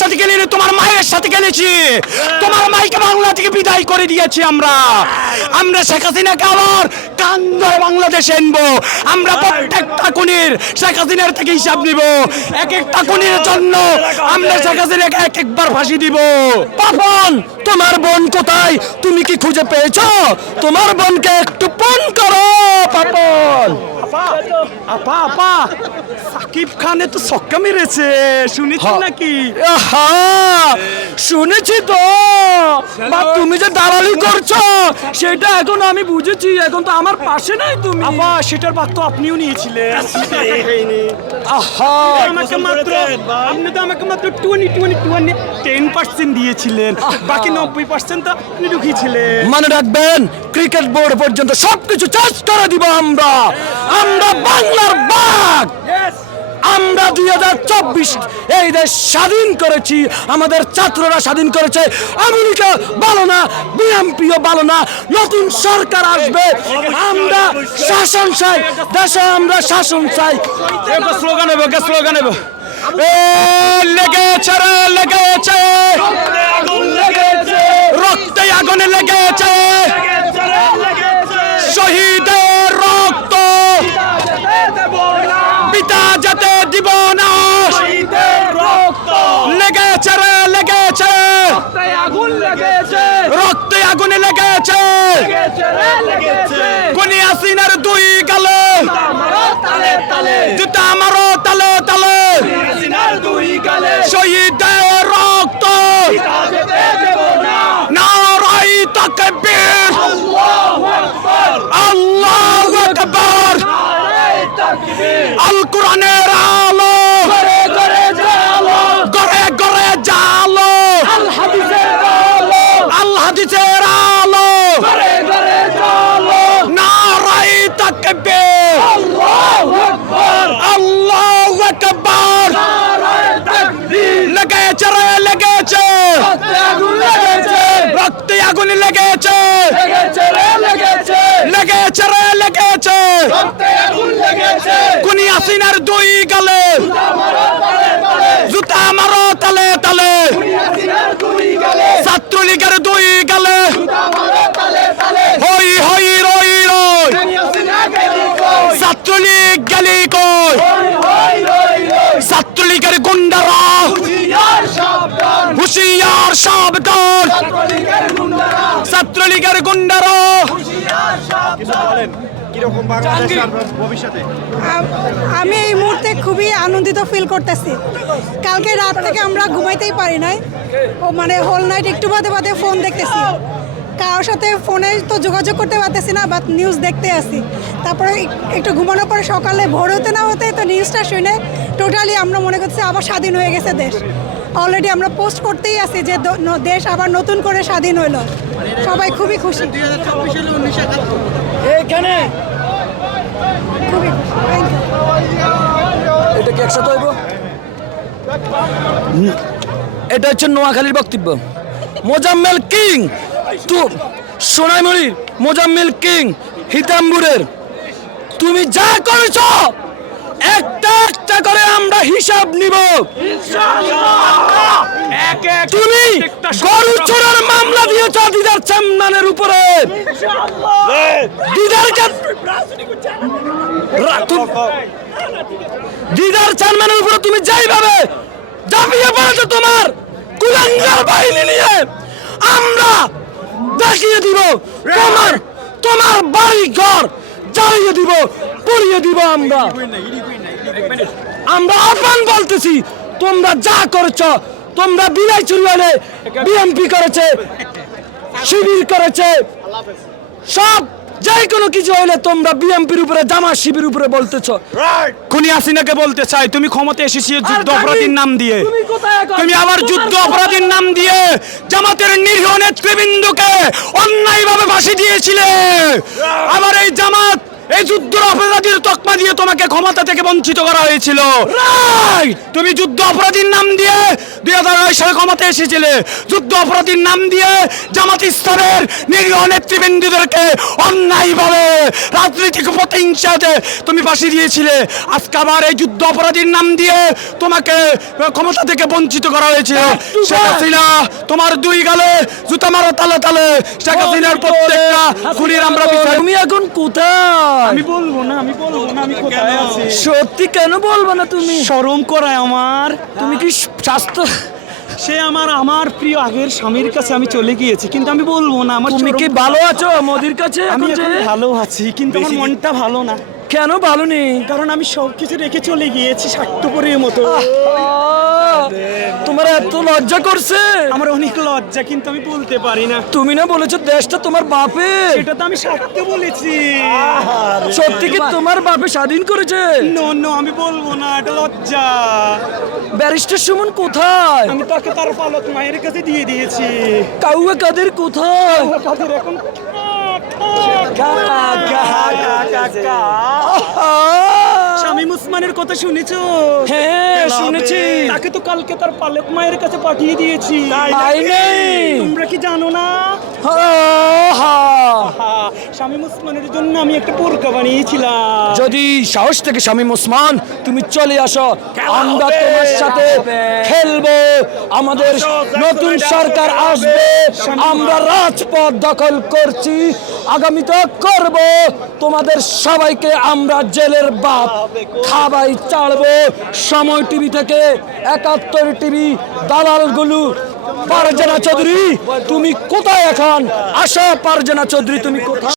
সাথে খেলিনি তোমার মায়ের সাথে খেলেছি তোমার মাইকে বাংলা থেকে বিদায় করে দিয়েছি আমরা। আমরা শেখ হাসিনাকে আবার কান ধরে বাংলাদেশে আমরা প্রত্যেকটা খুনির শেখ হাসিনার থেকে হিসাব নিব। এক একটা খুনির জন্য আমরা শেখ হাসিনাকে এক একবার ফাঁসি দিব। পাপন, তোমার বোন কোথায়? তুমি কি খুঁজে পেয়েছ? তোমার বোনকে একটু ফোন করো, পাপন। আপা আপা সাকিব খানে তো ছক্কা মেরেছে শুনেছি নাকি? শুনেছি তো। বা তুমি যে দালালি করছ সেটা এখন আমি বুঝেছি এখন তো আমার পাশে নাই তুমি। আপা সেটার তো আপনিও নিয়েছিলেন। আহা আমাকে মাত্র আপনি তো আমাকে মাত্র twenty twenty twenty ten percent দিয়েছিলেন। বাকি নব্বই পার্সেন্ট তো আপনি ঢুকিয়েছিলেন। মনে রাখবেন ক্রিকেট বোর্ড পর্যন্ত সবকিছু চাষ করে দিব আমরা। আমরা বাংলার বাঘ। আমরা দুই হাজার চব্বিশ এই দেশ স্বাধীন করেছি আমাদের ছাত্ররা স্বাধীন করেছে। আমেরিকা ভালো না বিএমপিও ভালো না নতুন সরকার আসবে। আমরা শাসন চাই দেশে আমরা শাসন চাই। স্লোগান নেব স্লোগান নেব? লেগেছে লেগেছে। রক্তে আগুনে লেগেছে শহীদের রক্ত পিতা যেতে দিব না লেগেছে রে লেগেছে রক্তে আগুনে লেগেছে কোনি আসিনার দুই গালে। জুতা আমারও তালে তালে। শহীদের লেগেছে রে, লেগেছে। রক্তে আগুন লেগেছে। লেগেছে রে, লেগেছে। কোনি আসিনার দুই গালে। জুতা মারো, তালে তালে। ছাত্রলীগের দুই গালে। সাবধান ছাত্রলীগের গুন্ডারা। আমি এই মুহূর্তে খুবই আনন্দিত ফিল করতেছি। কালকে রাত থেকে আমরা ঘুমাইতেই পারি নাই। ও মানে হোল নাইট একটু বাদে বাদে ফোন দেখতেছি। কারোর সাথে ফোনে তো যোগাযোগ করতে পারতেছি না বাট নিউজ দেখতে আসি তারপরে একটু ঘুমানোর পরে সকালে ভোর হতে না হতে তো নিউজটা শুনে টোটালি আমরা মনে করছি আবার স্বাধীন হয়ে গেছে দেশ। অলরেডি আমরা পোস্ট করতেই আছি যে দেশ আবার নতুন করে স্বাধীন হইল। সবাই খুবই খুশি। এখানে? খুবই এটা কি একসাথে হইব? এটা হচ্ছে নোয়াখালীর বক্তব্য। মোজাম্মেল কিং তু সোনাইমণির মোজাম্মেল কিং হিতাম্বুরের। তুমি যা করেছ একটা একটা করে আমরা হিসাব নিব। তুমি গরু চোরার মামলা দিয়েছ দিদার চামনানের উপরে। দিদারকে দিদার চেয়ারম্যানের উপরে তুমি যাইভাবে ঝাঁপিয়ে পড়েছো তোমার কুলাঙ্গার বাহিনী নিয়ে, আমরা দেখিয়ে দিব, তোমার তোমার বাড়ি ঘর জ্বালিয়ে দিব, পুড়িয়ে দিব আমরা। আমরা আহ্বান বলতেছি তোমরা যা করছ তোমরা বিলাই চুরি হলে বিএমপি করেছে শিবির করেছে। সব যে কোনো কিছু হলে তোমরা বিএমপির উপরে জামা শিবির উপরে বলতেছো। খুনি হাসিনাকে বলতে চাই তুমি ক্ষমতা এসেছি যুদ্ধ অপরাধীর নাম দিয়ে। তুমি আবার যুদ্ধ অপরাধীর নাম দিয়ে জামাতের নিরীহ নেতৃবৃন্দকে অন্যায়ভাবে ফাঁসি দিয়েছিলে। আবার এই জামাত এই যুদ্ধ অপরাধীর তকমা দিয়ে তোমাকে ক্ষমতা থেকে বঞ্চিত করা হয়েছিল। তুমি যুদ্ধ অপরাধীর নাম দিয়ে দুই হাজার নয় সালে ক্ষমতা এসেছিলে। যুদ্ধ অপরাধীর নাম দিয়ে জামাত ইসলামের নিরীহ নেতৃবৃন্দদেরকে অন্যায়ভাবে রাজনৈতিক প্রতিহিংসাতে তুমি ফাঁসি দিয়েছিলে। আজকে আবার এই যুদ্ধ অপরাধীর নাম দিয়ে তোমাকে ক্ষমতা থেকে বঞ্চিত করা হয়েছিল। শেখ হাসিনা তোমার দুই গালে জুতা মারো তালে তালে শেখ হাসিনার প্রত্যেকটা খুনির আমরা তুমি এখন কোথায়? আমি বলব না আমি বলব না আমি কোথায় আছি? সত্যি কেন বলব না তুমি? শরম করায় আমার। তুমি কি স্বাস্থ্য? সে আমার আমার প্রিয় আগের স্বামীর কাছে আমি চলে গিয়েছি কিন্তু আমি বলব না আমার তুমি কি ভালো আছো মোদির কাছে আমি এখন ভালো আছি কিন্তু আমার মনটা ভালো না। কেন ভালো নেই? কারণ আমি সব কিছু রেখে চলে গিয়েছি স্বার্থপরের মতো। তোমার এত লজ্জা করছে। আমার অনেক লজ্জা কিন্তু আমি বলতে পারি না। তুমি না বলেছ দেশটা তোমার বাপে এটা তো আমি স্বার্থ বলেছি। সত্যি কি তোমার বাপে স্বাধীন করেছে? নো নো আমি বলব না এটা লজ্জা। ব্যারিস্টার সুমন কোথায়? আমি তাকে তার পালক মায়ের কাছে দিয়ে দিয়েছি। কাউয়া কাদের কোথায়? তাদের এখন? শামীম উসমানের কথা শুনেছো? হ্যাঁ শুনেছি। তাকে তো কালকে তার পালক মায়ের কাছে পাঠিয়ে দিয়েছি। তাই নেই তোমরা কি জানো না? হ্যাঁ, শামীম জন্য আমি একটা বোরকা বানিয়েছিলাম। যদি সাহস থেকে শামীম ওসমান তুমি চলে আসো আমরা তোমার সাথে খেলব। আমাদের নতুন সরকার আসবে। আমরা রাজপথ দখল করছি। আগামীতে করব। তোমাদের সবাইকে আমরা জেলের বাপ খাবাই চাড়বো। সময় টিভি থেকে একাত্তর টিভি দালালগুলো পারজানা চৌধুরী তুমি কোথায় এখন? আশা পারজানা চৌধুরী তুমি কোথায়?